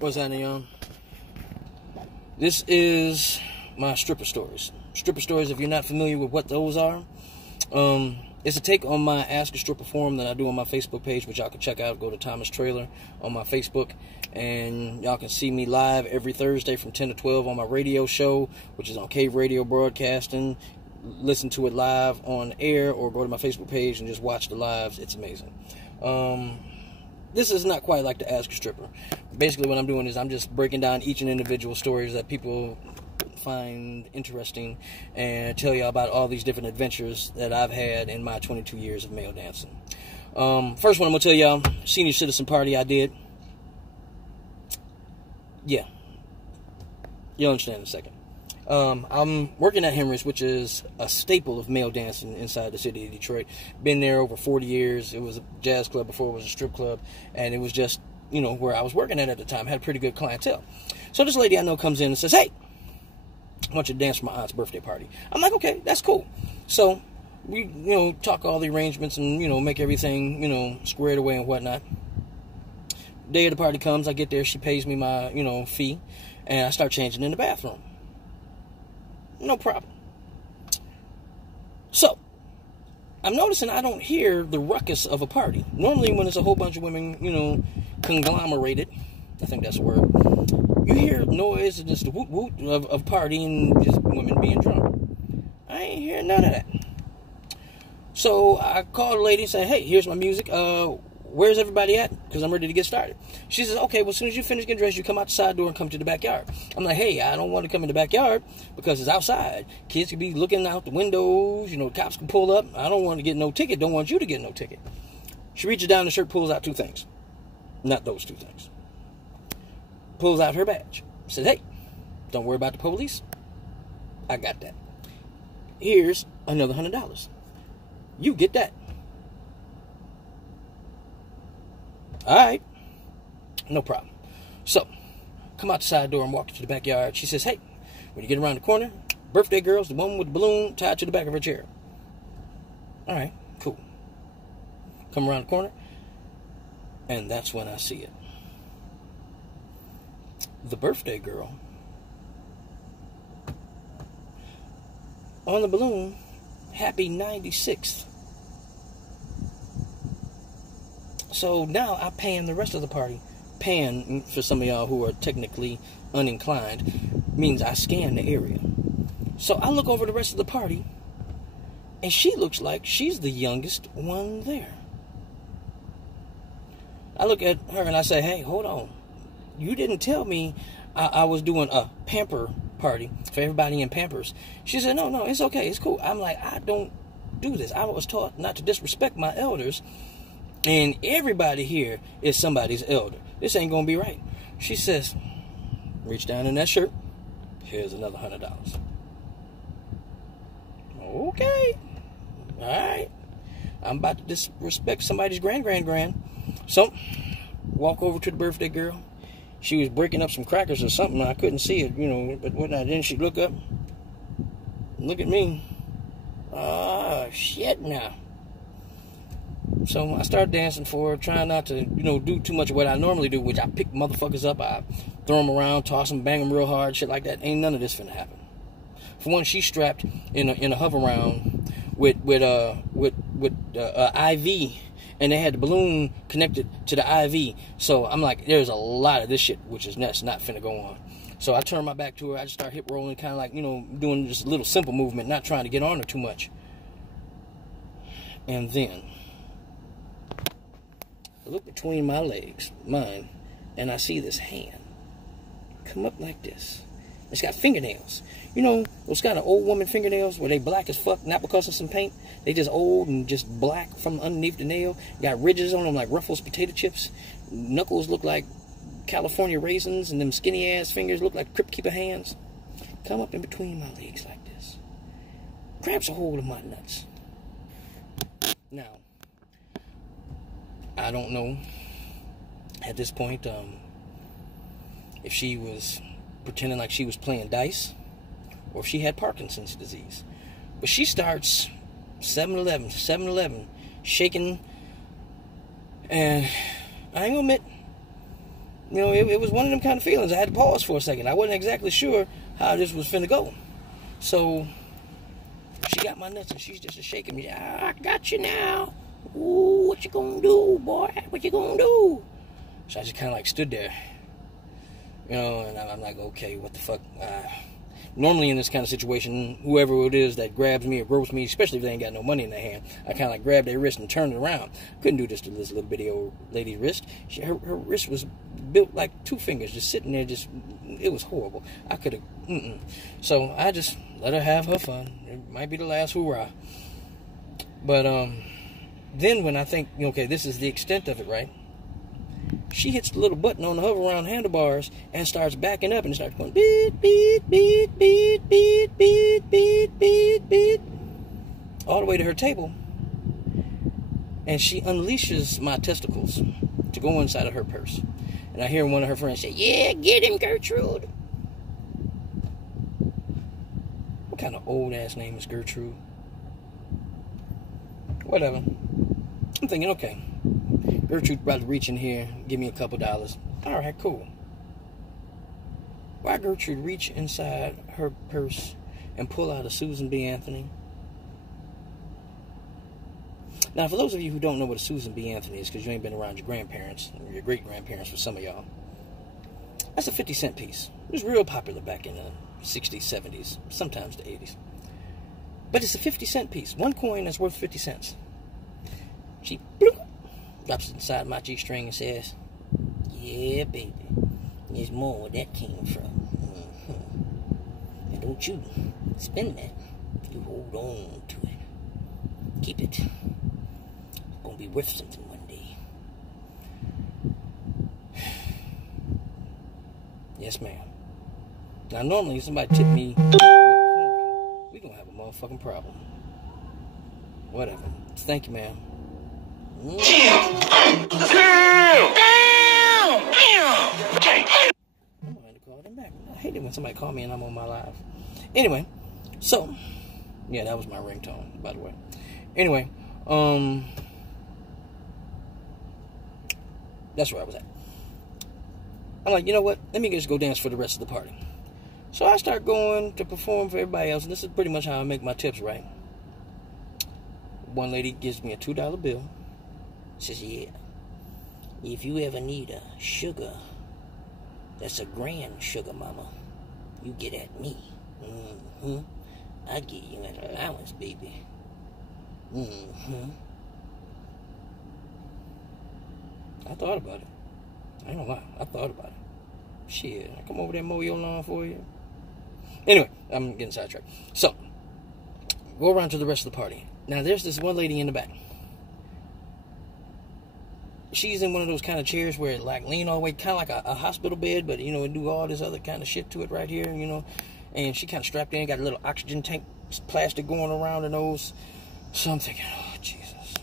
What's happening, y'all? This is my stripper stories. Stripper stories, if you're not familiar with what those are, it's a take on my Ask a Stripper forum that I do on my Facebook page, which y'all can check out. Go to Thomas Trailer on my Facebook, and y'all can see me live every Thursday from 10 to 12 on my radio show, which is on Cave Radio Broadcasting. Listen to it live on air, or go to my Facebook page and just watch the lives. It's amazing. This is not quite like the Ask a Stripper. Basically, what I'm doing is I'm just breaking down each and individual stories that people find interesting and tell you about all these different adventures that I've had in my 22 years of male dancing. First one I'm going to tell y'all, senior citizen party I did. Yeah. You'll understand in a second. I'm working at Henry's, which is a staple of male dancing inside the city of Detroit. Been there over 40 years. It was a jazz club before it was a strip club, and it was just, you know, where I was working at the time. Had a pretty good clientele. So this lady I know comes in and says, "Hey, I want you to dance for my aunt's birthday party." I'm like, "Okay, that's cool." So we, you know, talk all the arrangements and, you know, make everything, you know, squared away and whatnot. Day of the party comes, I get there, she pays me my, you know, fee, and I start changing in the bathroom. No problem. So, I'm noticing I don't hear the ruckus of a party. Normally when there's a whole bunch of women, you know, conglomerated, I think that's the word, you hear noise and just the woot woot of party and just women being drunk. I ain't hearing none of that. So, I called the lady and said, "Hey, here's my music. Where's everybody at? Because I'm ready to get started." She says, "Okay, well, as soon as you finish getting dressed, you come out the side door and come to the backyard." I'm like, "Hey, I don't want to come in the backyard because it's outside. Kids could be looking out the windows. You know, cops can pull up. I don't want to get no ticket. Don't want you to get no ticket." She reaches down the shirt, pulls out two things. Not those two things. Pulls out her badge. Said, "Hey, don't worry about the police. I got that. Here's another $100. You get that." Alright, no problem. So, come out the side door and walk to the backyard. She says, "Hey, when you get around the corner, birthday girl's the one with the balloon tied to the back of her chair." Alright, cool. Come around the corner, and that's when I see it. The birthday girl, on the balloon, happy 96th. So now I pan the rest of the party. Pan, for some of y'all who are technically uninclined, means I scan the area. So I look over the rest of the party, and she looks like she's the youngest one there. I look at her and I say, "Hey, hold on. You didn't tell me I was doing a pamper party for everybody in Pampers." She said, No, it's okay. It's cool." I'm like, "I don't do this. I was taught not to disrespect my elders. And everybody here is somebody's elder. This ain't gonna be right." She says, "Reach down in that shirt. Here's another $100. Okay. Alright. I'm about to disrespect somebody's grand. So, walk over to the birthday girl. She was breaking up some crackers or something. I couldn't see it, you know, but whatnot. Then she look up. Look at me. Oh, shit now. So I started dancing for her, trying not to, you know, do too much of what I normally do, which I pick motherfuckers up, I throw them around, toss them, bang them real hard, shit like that. Ain't none of this finna happen. For one, she's strapped in a hover round with IV, and they had the balloon connected to the IV. So I'm like, there's a lot of this shit, which is not finna go on. So I turn my back to her. I just start hip rolling, kind of like, you know, doing just a little simple movement, not trying to get on her too much. And then I look between my legs, mine, and I see this hand come up like this. It's got fingernails. You know, those kind of old woman fingernails where they black as fuck, not because of some paint. They just old and just black from underneath the nail. Got ridges on them like Ruffles potato chips. Knuckles look like California raisins, and them skinny ass fingers look like Crypt Keeper hands. Come up in between my legs like this. Grabs a hold of my nuts. Now, I don't know at this point if she was pretending like she was playing dice or if she had Parkinson's disease. But she starts 7-Eleven, shaking, and I ain't gonna admit, you know, it was one of them kind of feelings. I had to pause for a second. I wasn't exactly sure how this was finna go. So she got my nuts and she's just shaking me. I got you now. Ooh, what you gonna do, boy? What you gonna do? So I just kind of like stood there, you know, and I'm like, okay, what the fuck? Normally in this kind of situation, whoever it is that grabs me or gropes me, especially if they ain't got no money in their hand, I kind of like grab their wrist and turn it around. Couldn't do this to this little bitty old lady's wrist. Her wrist was built like 2 fingers, just sitting there, it was horrible. I could have, So I just let her have her fun. It might be the last hoorah. But then when I think, okay, this is the extent of it, right? She hits the little button on the hover around handlebars and starts backing up and starts going beep, beep, beep, beep, beep, beep, beep, beep, beep, all the way to her table. And she unleashes my testicles to go inside of her purse. And I hear one of her friends say, yeah, get him, Gertrude. What kind of old ass name is Gertrude? Whatever. I'm thinking, okay, Gertrude about to reach in here, give me a couple dollars. All right, cool. Why Gertrude reach inside her purse and pull out a Susan B. Anthony? Now, for those of you who don't know what a Susan B. Anthony is, because you ain't been around your grandparents, or your great-grandparents for some of y'all, that's a 50-cent piece. It was real popular back in the 60s, 70s, sometimes the 80s. But it's a 50-cent piece. One coin that's worth 50 cents. She bloop, drops it inside my G-string and says, yeah, baby, there's more where that came from. And don't you spend that. You hold on to it. Keep it. It's going to be worth something one day. Yes, ma'am. Now, normally, if somebody tip me with a coin, we going to have a motherfucking problem. Whatever. Thank you, ma'am. I had to call them back. I hate it when somebody call me and I'm on my live. Anyway, so yeah, that was my ringtone, by the way. Anyway, that's where I was at. I'm like, you know what? Let me just go dance for the rest of the party. So I start going to perform for everybody else, and this is pretty much how I make my tips, right? One lady gives me a $2 bill. Says, yeah, if you ever need a sugar, that's a grand sugar mama, you get at me. I give you an allowance, baby. I thought about it. I ain't gonna lie, I thought about it. Shit, I come over there and mow your lawn for you. Anyway, I'm getting sidetracked. So, go around to the rest of the party. Now, there's this one lady in the back. She's in one of those kind of chairs where it like lean all the way, kind of like a hospital bed, but, you know, it do all this other kind of shit to it right here, you know. And she kind of strapped in, got a little oxygen tank, plastic going around her nose. So I'm thinking, oh, Jesus.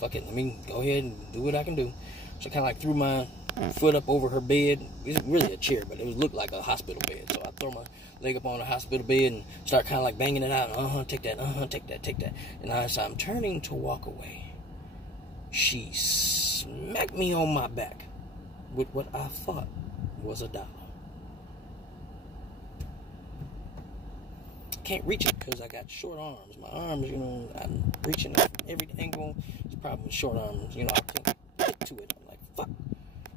Fuck it, let me go ahead and do what I can do. So I kind of like threw my foot up over her bed. It's really a chair, but it looked like a hospital bed. So I throw my leg up on the hospital bed and start kind of like banging it out. Take that, take that, take that. And as I'm turning to walk away, she smacked me on my back with what I thought was $1. Can't reach it because I got short arms. My arms, you know, I'm reaching at every angle. It's a problem with short arms. You know, I can't get to it. I'm like, fuck.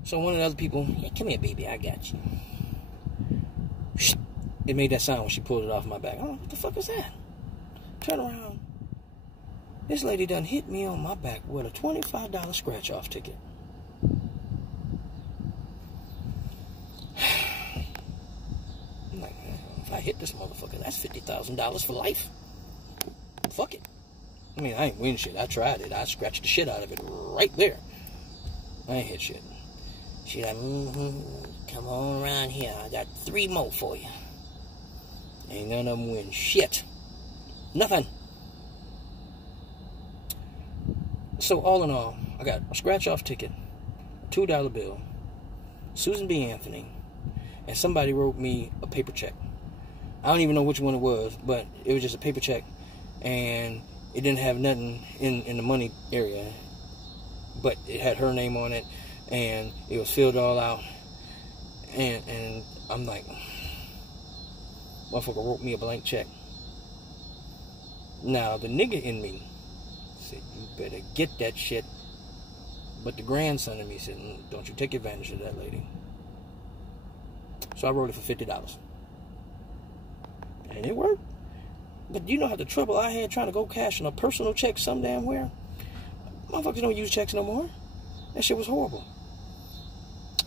So one of the other people, hey, come here, baby, I got you. It made that sound when she pulled it off my back. Oh, what the fuck is that? Turn around. This lady done hit me on my back with a $25 scratch-off ticket. I'm like, if I hit this motherfucker, that's $50,000 for life. Fuck it. I mean, I ain't win shit. I tried it. I scratched the shit out of it right there. I ain't hit shit. She like, come on around here. I got 3 more for you. Ain't none of them win shit. Nothing. So all in all, I got a scratch-off ticket, a $2 bill, Susan B. Anthony, and somebody wrote me a paper check. I don't even know which one it was, but it was just a paper check, and it didn't have nothing in the money area, but it had her name on it, and it was filled all out, and I'm like, motherfucker wrote me a blank check. Now the nigga in me said, you better get that shit, but the grandson in me said, don't you take advantage of that lady. So I wrote it for $50, and it worked. But you know how the trouble I had trying to go cash in a personal check some damn where? Motherfuckers don't use checks no more. That shit was horrible.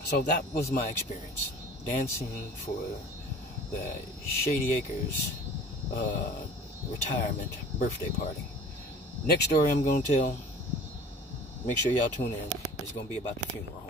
So that was my experience. Dancing for the Shady Acres retirement birthday party. Next story I'm going to tell, make sure y'all tune in, it's going to be about the funeral home.